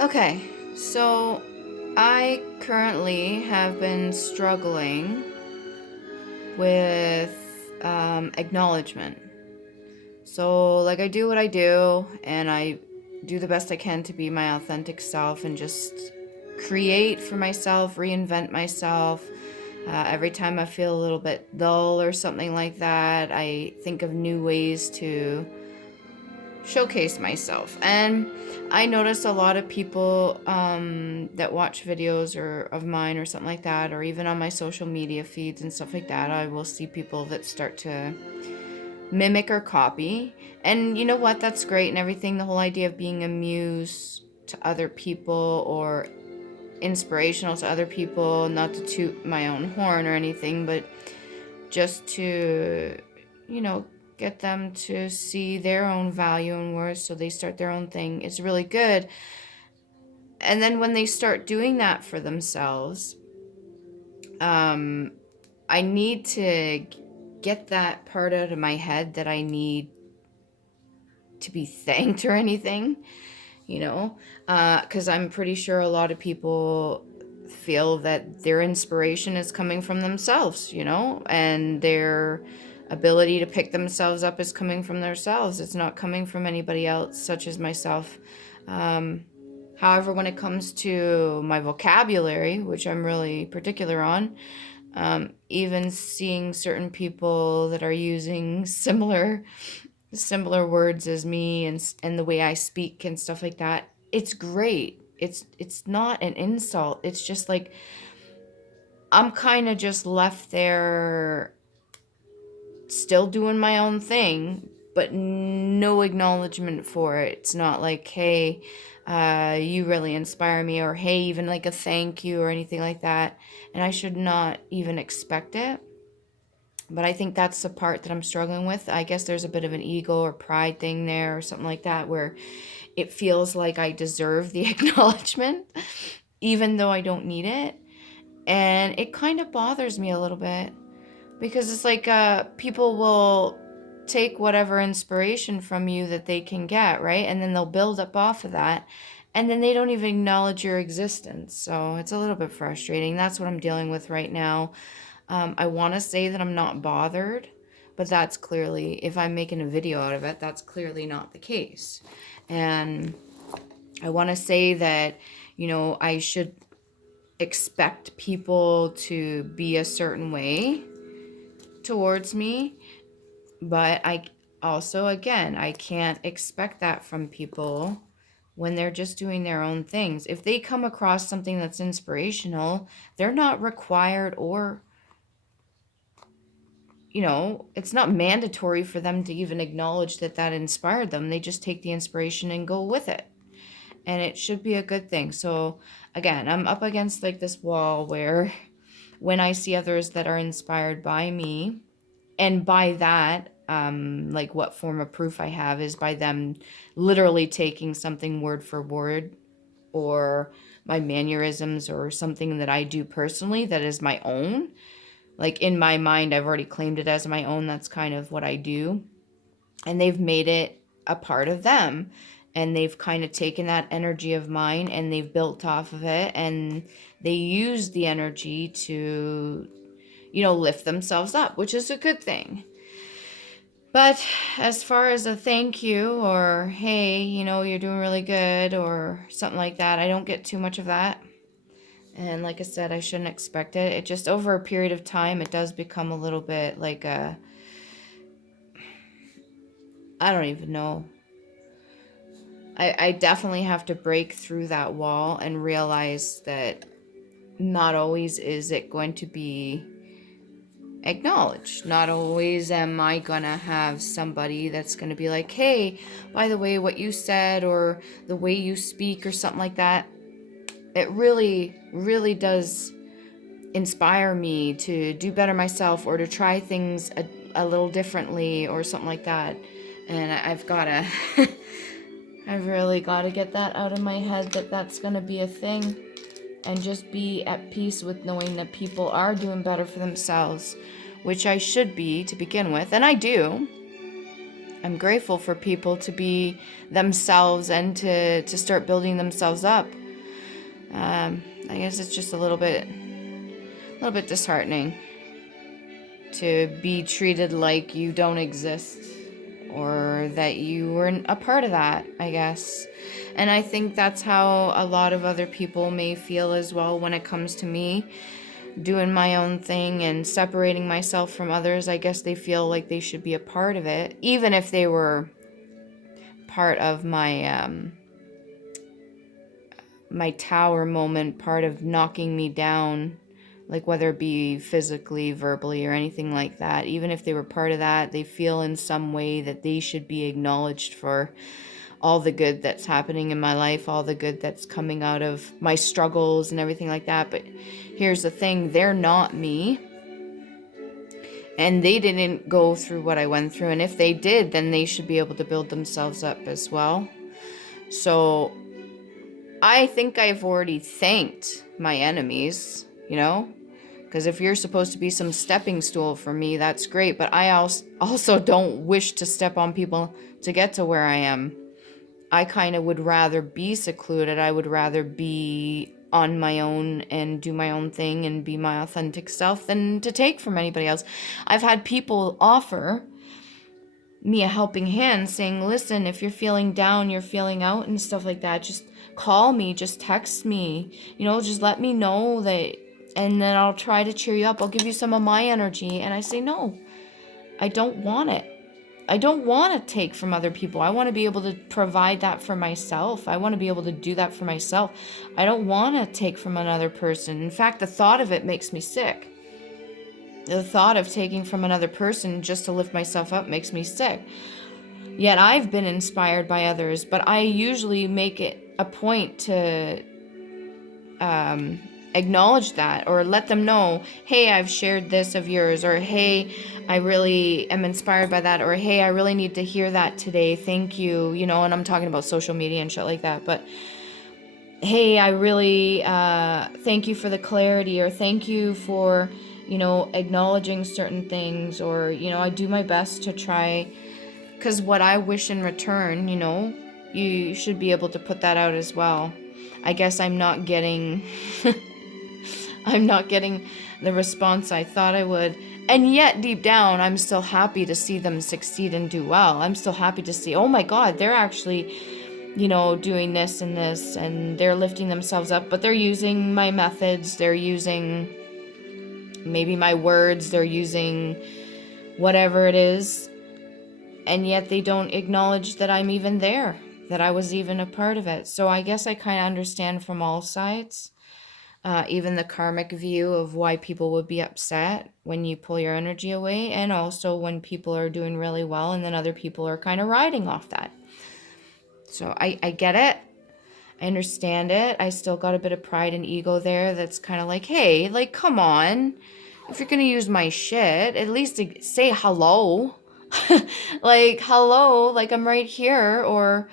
Okay, so I currently have been struggling with acknowledgement. So, like, I do what I do, and I do the best I can to be my authentic self and just create for myself, reinvent myself. Every time I feel a little bit dull or something like that, I think of new ways to showcase myself. And I notice a lot of people that watch videos or of mine or something like that, or even on my social media feeds and stuff like that, I will see people that start to mimic or copy. And you know what? That's great and everything. The whole idea of being a muse to other people or inspirational to other people, not to toot my own horn or anything, but just to, you know, get them to see their own value and worth so they start their own thing. It's really good. And then when they start doing that for themselves, um, I need to get that part out of my head that I need to be thanked or anything, you know, because I'm pretty sure a lot of people feel that their inspiration is coming from themselves, you know, and their ability to pick themselves up is coming from themselves. It's not coming from anybody else, such as myself. Um, However, when it comes to my vocabulary, which I'm really particular on, even seeing certain people that are using similar words as me and the way I speak and stuff like that. It's great. It's not an insult. It's just like I'm kind of just left there still doing my own thing, but no acknowledgement for it. It's not like, hey, you really inspire me, or hey, even like a thank you or anything like that. And I should not even expect it. But I think that's the part that I'm struggling with. I guess there's a bit of an ego or pride thing there or something like that where it feels like I deserve the acknowledgement even though I don't need it. And it kind of bothers me a little bit because it's like people will take whatever inspiration from you that they can get, right? And then they'll build up off of that. And then they don't even acknowledge your existence. So it's a little bit frustrating. That's what I'm dealing with right now. I want to say that I'm not bothered, but that's clearly, if I'm making a video out of it, that's clearly not the case. And I want to say that, I should expect people to be a certain way towards me, but I also, again, I can't expect that from people when they're just doing their own things. If they come across something that's inspirational, they're not required or it's not mandatory for them to even acknowledge that that inspired them. They just take the inspiration and go with it. And it should be a good thing. So, again, I'm up against like this wall where when I see others that are inspired by me, and by that, like what form of proof I have is by them literally taking something word for word or my mannerisms or something that I do personally that is my own, like in my mind, I've already claimed it as my own. That's kind of what I do. And they've made it a part of them. And they've kind of taken that energy of mine and they've built off of it. And they use the energy to, lift themselves up, which is a good thing. But as far as a thank you or, hey, you're doing really good or something like that, I don't get too much of that. And like I said, I shouldn't expect it. It just over a period of time, it does become a little bit like I don't even know. I definitely have to break through that wall and realize that not always is it going to be acknowledged. Not always am I gonna have somebody that's gonna be like, hey, by the way, what you said or the way you speak or something like that, it really, really does inspire me to do better myself or to try things a little differently or something like that. And I've gotta, I've really gotta get that out of my head that that's gonna be a thing and just be at peace with knowing that people are doing better for themselves, which I should be to begin with, and I do. I'm grateful for people to be themselves and to start building themselves up. I guess it's just a little bit disheartening to be treated like you don't exist or that you weren't a part of that, I guess. And I think that's how a lot of other people may feel as well when it comes to me doing my own thing and separating myself from others. I guess they feel like they should be a part of it, even if they were part of my tower moment, part of knocking me down, like whether it be physically, verbally, or anything like that. Even if they were part of that, they feel in some way that they should be acknowledged for all the good that's happening in my life, all the good that's coming out of my struggles and everything like that. But here's the thing, they're not me. And they didn't go through what I went through. And if they did, then they should be able to build themselves up as well. So I think I've already thanked my enemies, because if you're supposed to be some stepping stool for me, that's great. But I also don't wish to step on people to get to where I am. I kind of would rather be secluded. I would rather be on my own and do my own thing and be my authentic self than to take from anybody else. I've had people offer me a helping hand saying, listen, if you're feeling down, you're feeling out and stuff like that, just call me, just text me, just let me know that, and then I'll try to cheer you up. I'll give you some of my energy. And I say, no, I don't want it. I don't want to take from other people. I want to be able to provide that for myself. I want to be able to do that for myself. I don't want to take from another person. In fact, the thought of it makes me sick. The thought of taking from another person just to lift myself up makes me sick. Yet I've been inspired by others, but I usually make it a point to acknowledge that or let them know, hey, I've shared this of yours, or hey, I really am inspired by that, or hey, I really need to hear that today, thank you, and I'm talking about social media and shit like that, but hey, I really thank you for the clarity, or thank you for acknowledging certain things, or I do my best to try, because what I wish in return, you should be able to put that out as well. I guess I'm not getting I'm not getting the response I thought I would. And yet deep down, I'm still happy to see them succeed and do well. I'm still happy to see, oh my God, they're actually, doing this and this, and they're lifting themselves up, but they're using my methods, they're using maybe my words, they're using whatever it is, and yet they don't acknowledge that I'm even there, that I was even a part of it. So I guess I kind of understand from all sides. Even the karmic view of why people would be upset when you pull your energy away, and also when people are doing really well and then other people are kind of riding off that. So I get it. I understand it. I still got a bit of pride and ego there that's kind of like, hey, like, come on. If you're going to use my shit, at least say hello. Like, hello, like I'm right here, or,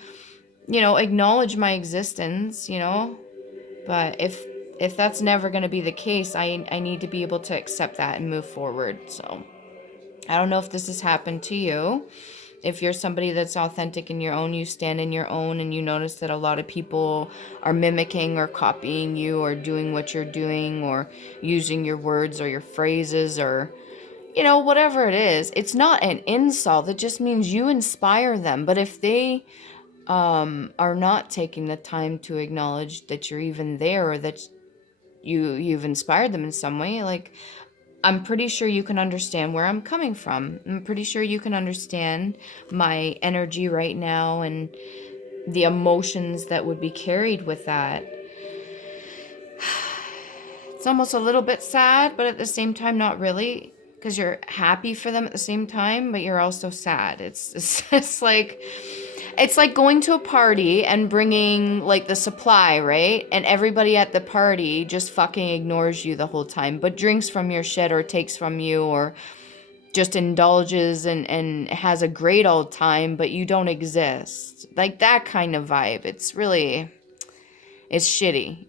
acknowledge my existence, But if that's never going to be the case, I need to be able to accept that and move forward. So I don't know if this has happened to you. If you're somebody that's authentic in your own, you stand in your own, and you notice that a lot of people are mimicking or copying you or doing what you're doing or using your words or your phrases or, whatever it is, it's not an insult. It just means you inspire them. But if they are not taking the time to acknowledge that you're even there, or that you've inspired them in some way, like, I'm pretty sure you can understand where I'm coming from. I'm pretty sure you can understand my energy right now and the emotions that would be carried with that. It's almost a little bit sad, but at the same time not really, because you're happy for them at the same time, but you're also sad. It's like, it's like going to a party and bringing like the supply, right? And everybody at the party just fucking ignores you the whole time, but drinks from your shit or takes from you or just indulges and has a great old time, but you don't exist. Like that kind of vibe. It's shitty.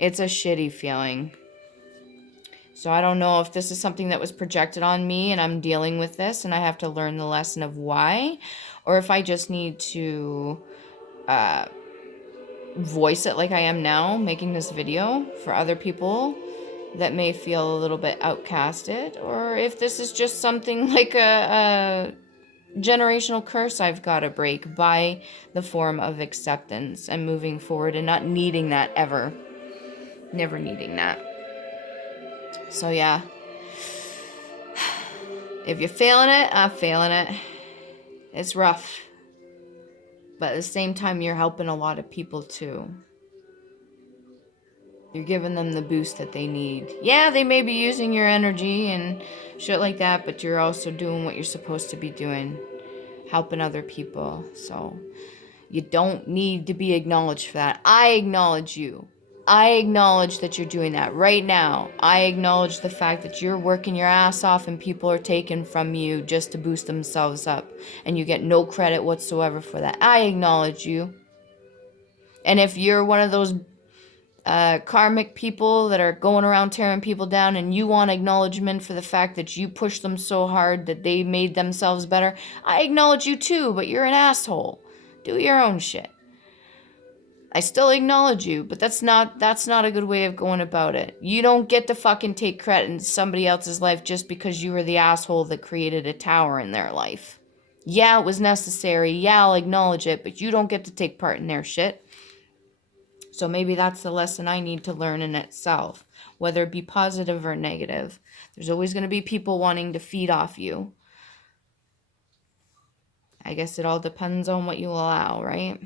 It's a shitty feeling. So I don't know if this is something that was projected on me and I'm dealing with this and I have to learn the lesson of why, or if I just need to voice it like I am now, making this video for other people that may feel a little bit outcasted, or if this is just something like a generational curse I've got to break by the form of acceptance and moving forward and not needing that ever. Never needing that. So yeah. If you're feeling it, I'm feeling it. It's rough. But at the same time, you're helping a lot of people too. You're giving them the boost that they need. Yeah, they may be using your energy and shit like that, but you're also doing what you're supposed to be doing. Helping other people. So you don't need to be acknowledged for that. I acknowledge you. I acknowledge that you're doing that right now. I acknowledge the fact that you're working your ass off and people are taking from you just to boost themselves up. And you get no credit whatsoever for that. I acknowledge you. And if you're one of those karmic people that are going around tearing people down and you want acknowledgement for the fact that you pushed them so hard that they made themselves better, I acknowledge you too, but you're an asshole. Do your own shit. I still acknowledge you, but that's not a good way of going about it. You don't get to fucking take credit in somebody else's life just because you were the asshole that created a tower in their life. Yeah, it was necessary. Yeah, I'll acknowledge it, but you don't get to take part in their shit. So maybe that's the lesson I need to learn in itself, whether it be positive or negative. There's always going to be people wanting to feed off you. I guess it all depends on what you allow, right?